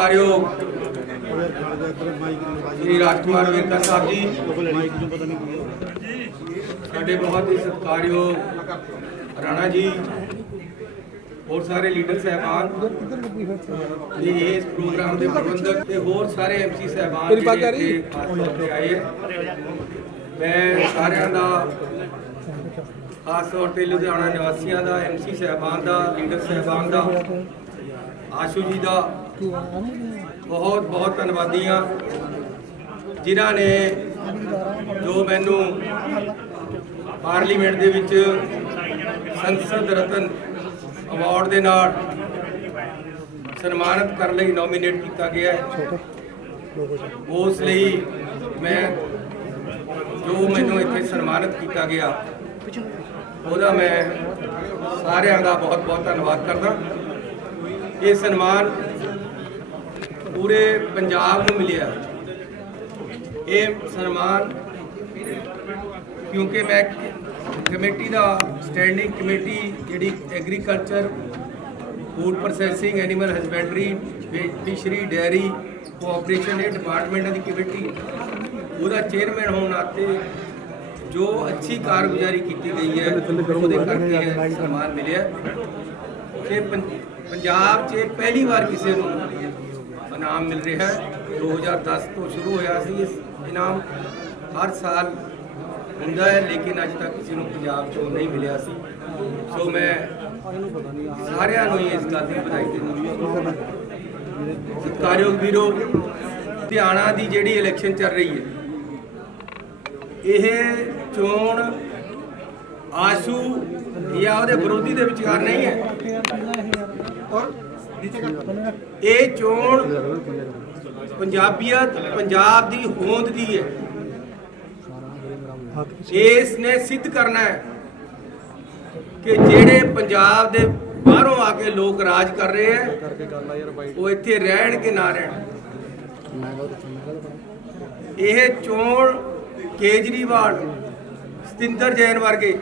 ਸਤਿਕਾਰਯੋਗ ਸ੍ਰੀ ਰਾਜਕੁਮਾਰ ਵੇਰਕਾ ਸਾਹਿਬ ਜੀ। ਸਾਡੇ ਬਹੁਤ ਹੀ ਸਤਿਕਾਰਯੋਗ ਰਾਣਾ ਜੀ ਹੋਰ ਸਾਰੇ ਲੀਡਰ ਸਹਿਬਾਨ ਤੇ ਇਸ ਪ੍ਰੋਗਰਾਮ ਦੇ ਪ੍ਰਬੰਧਕ ਤੇ ਹੋਰ ਸਾਰੇ ਐਮਸੀ ਸਹਿਬਾਨ ਜਿਹੜੇ ਖਾਸ ਤੌਰ ਤੇ ਆਏ। ਮੈਂ ਸਾਰਿਆਂ ਦਾ ਖਾਸ ਤੌਰ ਤੇ ਲੁਧਿਆਣਾ ਨਿਵਾਸੀਆਂ ਦਾ ਐਮਸੀ ਸਹਿਬਾਨ ਦਾ ਲੀਡਰ ਸਹਿਬਾਨ ਦਾ ਆਸ਼ੂ ਜੀ ਦਾ ਬਹੁਤ ਬਹੁਤ ਧੰਨਵਾਦੀ ਹਾਂ ਜਿਨ੍ਹਾਂ ਨੇ ਜੋ ਮੈਨੂੰ ਪਾਰਲੀਮੈਂਟ ਦੇ ਵਿੱਚ ਸੰਸਦ ਰਤਨ ਅਵਾਰਡ ਦੇ ਨਾਲ ਸਨਮਾਨਿਤ ਕਰਨ ਲਈ ਨੋਮੀਨੇਟ ਕੀਤਾ ਗਿਆ ਹੈ। ਉਸ ਲਈ ਮੈਂ ਜੋ ਮੈਨੂੰ ਇੱਥੇ ਸਨਮਾਨਿਤ ਕੀਤਾ ਗਿਆ, ਉਹਦਾ ਮੈਂ ਸਾਰਿਆਂ ਦਾ ਬਹੁਤ ਬਹੁਤ ਧੰਨਵਾਦ ਕਰਦਾ। ਇਹ ਸਨਮਾਨ ਪੂਰੇ ਪੰਜਾਬ ਨੂੰ ਮਿਲਿਆ। ਇਹ ਸਨਮਾਨ ਕਿਉਂਕਿ ਮੈਂ ਕਮੇਟੀ ਦਾ ਸਟੈਂਡਿੰਗ ਕਮੇਟੀ ਜਿਹੜੀ agriculture food processing animal husbandry fishery dairy cooperation ਦੇ ਡਿਪਾਰਟਮੈਂਟਾਂ ਦੀ ਕਮੇਟੀ, ਉਹਦਾ ਚੇਅਰਮੈਨ ਹੋਣ ਨਾਤੇ ਜੋ ਅੱਛੀ ਕਾਰਗੁਜ਼ਾਰੀ ਕੀਤੀ ਗਈ ਹੈ, ਉਹਦੇ ਕਰਕੇ ਸਨਮਾਨ ਮਿਲਿਆ। ਕਿ ਪੰ- ਪੰਜਾਬ 'ਚ ਪਹਿਲੀ ਵਾਰ ਕਿਸੇ ਨੂੰ ਇਨਾਮ ਮਿਲ ਰਿਹਾ ਹੈ। 2010 ਤੋਂ ਸ਼ੁਰੂ ਹੋਇਆ ਸੀ ਇਸ ਇਨਾਮ। ਹਰ ਸਾਲ ਹੁੰਦਾ ਹੈ, ਲੇਕਿਨ ਅੱਜ ਤੱਕ ਕਿਸੇ ਨੂੰ ਪੰਜਾਬ 'ਚੋਂ ਨਹੀਂ ਮਿਲਿਆ ਸੀ। ਸੋ ਮੈਂ ਸਾਰਿਆਂ ਨੂੰ ਇਸ ਗੱਲ ਦੀ ਵਧਾਈ ਦਿੰਦਾ ਸਤਿਕਾਰਯੋਗ ਵੀਰੋ, ਹਰਿਆਣਾ ਦੀ ਜਿਹੜੀ ਇਲੈਕਸ਼ਨ ਚੱਲ ਰਹੀ ਹੈ, ਇਹ ਚੋਣ ਆਸ਼ੂ ਜਾਂ ਉਹਦੇ ਵਿਰੋਧੀ ਦੇ ਵਿਚਕਾਰ ਨਹੀਂ ਹੈ। ਇਹ ਚੋਣ ਪੰਜਾਬੀਅਤ ਪੰਜਾਬ ਦੀ ਹੋਂਦ ਦੀ ਹੈ। ਇਸ ਨੇ ਸਿੱਧ ਕਰਨਾ ਹੈ ਕਿ ਜਿਹੜੇ ਪੰਜਾਬ ਦੇ ਬਾਹਰੋਂ ਆ ਕੇ ਲੋਕ ਰਾਜ ਕਰ ਰਹੇ ਹੈ, ਉਹ ਇੱਥੇ ਰਹਿਣ ਕਿ ਨਾ ਰਹਿਣ? ਇਹ ਚੋਣ ਕੇਜਰੀਵਾਲ, ਸਤਿੰਦਰ ਜੈਨ ਵਰਗੇ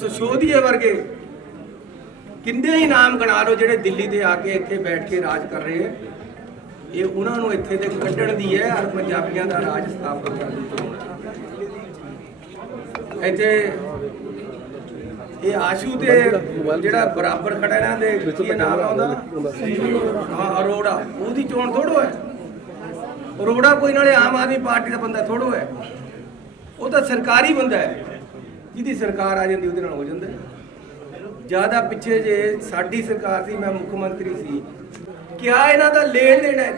ਸਸੋਦੀਏ ਵਰਗੇ ਕਿੰਨੇ ਹੀ ਨਾਮ ਗਣਾ ਲਓ ਜਿਹੜੇ ਦਿੱਲੀ ਤੇ ਆ ਕੇ ਇੱਥੇ ਬੈਠ ਕੇ ਰਾਜ ਕਰ ਰਹੇ ਹੈ ਇਹ ਉਹਨਾਂ ਨੂੰ ਇੱਥੇ ਤੇ ਕੱਢਣ ਦੀ ਹੈ ਔਰ ਪੰਜਾਬੀਆਂ ਦਾ ਰਾਜ ਸਥਾਪਿਤ ਕਰਨ ਦੀ ਚੋਣ ਇੱਥੇ ਇਹ ਆਸ਼ੂ ਤੇ ਜਿਹੜਾ ਬਰਾਬਰ ਖੜਾ ਇਹਨਾਂ ਦੇ ਕੀ ਨਾਮ ਆਉਂਦਾ ਹਾਂ, ਅਰੋੜਾ। ਉਹਦੀ ਚੋਣ ਥੋੜੋ ਹੈ ਅਰੋੜਾ ਕੋਈ ਨਾਲੇ ਆਮ ਆਦਮੀ ਪਾਰਟੀ ਦਾ ਬੰਦਾ ਥੋੜੋ ਹੈ ਉਹ ਤਾਂ ਸਰਕਾਰੀ ਬੰਦਾ ਹੈ। ਜਿਹਦੀ ਸਰਕਾਰ ਆ ਜਾਂਦੀ, ਉਹਦੇ ਨਾਲ ਹੋ ਜਾਂਦਾ ਹੈ। ਜ਼ਿਆਦਾ ਪਿੱਛੇ ਜੇ ਸਾਡੀ ਸਰਕਾਰ ਸੀ, ਮੈਂ ਮੁੱਖ ਮੰਤਰੀ ਸੀ, ਕਿਆ ਇਹਨਾਂ ਦਾ ਲੈਣ ਦੇਣ ਹੈ?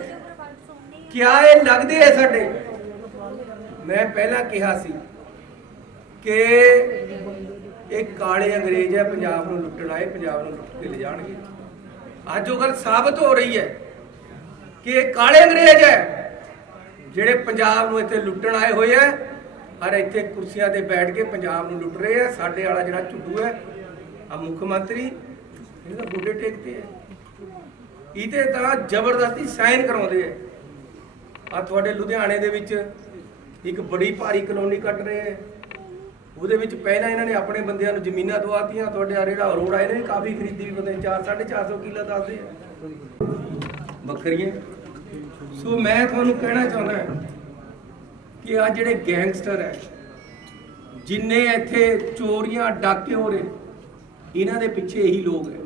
ਕਿਆ ਇਹ ਲੱਗਦੇ ਐ ਸਾਡੇ? ਮੈਂ ਪਹਿਲਾਂ ਕਿਹਾ ਸੀ ਕਿ ਇਹ ਕਾਲੇ ਅੰਗਰੇਜ਼ ਹੈ ਪੰਜਾਬ ਨੂੰ ਲੁੱਟਣ ਆਏ, ਪੰਜਾਬ ਨੂੰ ਲੁੱਟ ਕੇ ਲੈ ਜਾਣਗੇ ਅੱਜ ਉਹ ਗੱਲ ਸਾਬਤ ਹੋ ਰਹੀ ਹੈ ਕਿ ਇਹ ਕਾਲੇ ਅੰਗਰੇਜ਼ ਹੈ ਜਿਹੜੇ ਪੰਜਾਬ ਨੂੰ ਇੱਥੇ ਲੁੱਟਣ ਆਏ ਹੋਏ ਐ ਔਰ ਇੱਥੇ ਕੁਰਸੀਆਂ ਤੇ ਬੈਠ ਕੇ ਪੰਜਾਬ ਨੂੰ ਲੁੱਟ ਰਹੇ ਆ। ਸਾਡੇ ਵਾਲਾ ਜਿਹੜਾ ਝੁੱਡੂ ਹੈ ਆ ਮੁੱਖ ਮੰਤਰੀ ਇਹਦਾ ਗੋਡੇ ਟੇਕਦੇ ਆ। ਇਹਦੇ ਤਾਂ ਜ਼ਬਰਦਸਤੀ ਸਾਈਨ ਕਰਾਉਂਦੇ ਆ। ਆ ਤੁਹਾਡੇ ਲੁਧਿਆਣੇ ਦੇ ਵਿੱਚ ਇੱਕ ਬੜੀ ਭਾਰੀ ਕਲੋਨੀ ਕੱਟ ਰਹੇ ਹੈ ਉਹਦੇ ਵਿੱਚ ਪਹਿਲਾਂ ਇਹਨਾਂ ਨੇ ਆਪਣੇ ਬੰਦਿਆਂ ਨੂੰ ਜ਼ਮੀਨਾਂ ਦਵਾਤੀਆਂ, ਤੁਹਾਡੇ ਆ ਜਿਹੜਾ ਰੋਡ ਆਏ ਨੇ ਕਾਫੀ ਖਰੀਦੀ ਵੀ ਬੰਦੇ 4 450 ਕਿੱਲਾ ਦੱਸਦੇ ਆ। ਬੱਕਰੀਆਂ ਸੋ ਮੈਂ ਤੁਹਾਨੂੰ ਕਹਿਣਾ ਚਾਹੁੰਦਾ ਕਿ ਆ ਜਿਹੜੇ ਗੈਂਗਸਟਰ ਹੈ, ਜਿੰਨੇ ਇੱਥੇ ਚੋਰੀਆਂ ਡਾਕੇ ਹੋ ਰਹੇ ਇਹਨਾਂ ਦੇ ਪਿੱਛੇ ਇਹੀ ਲੋਕ ਹੈ।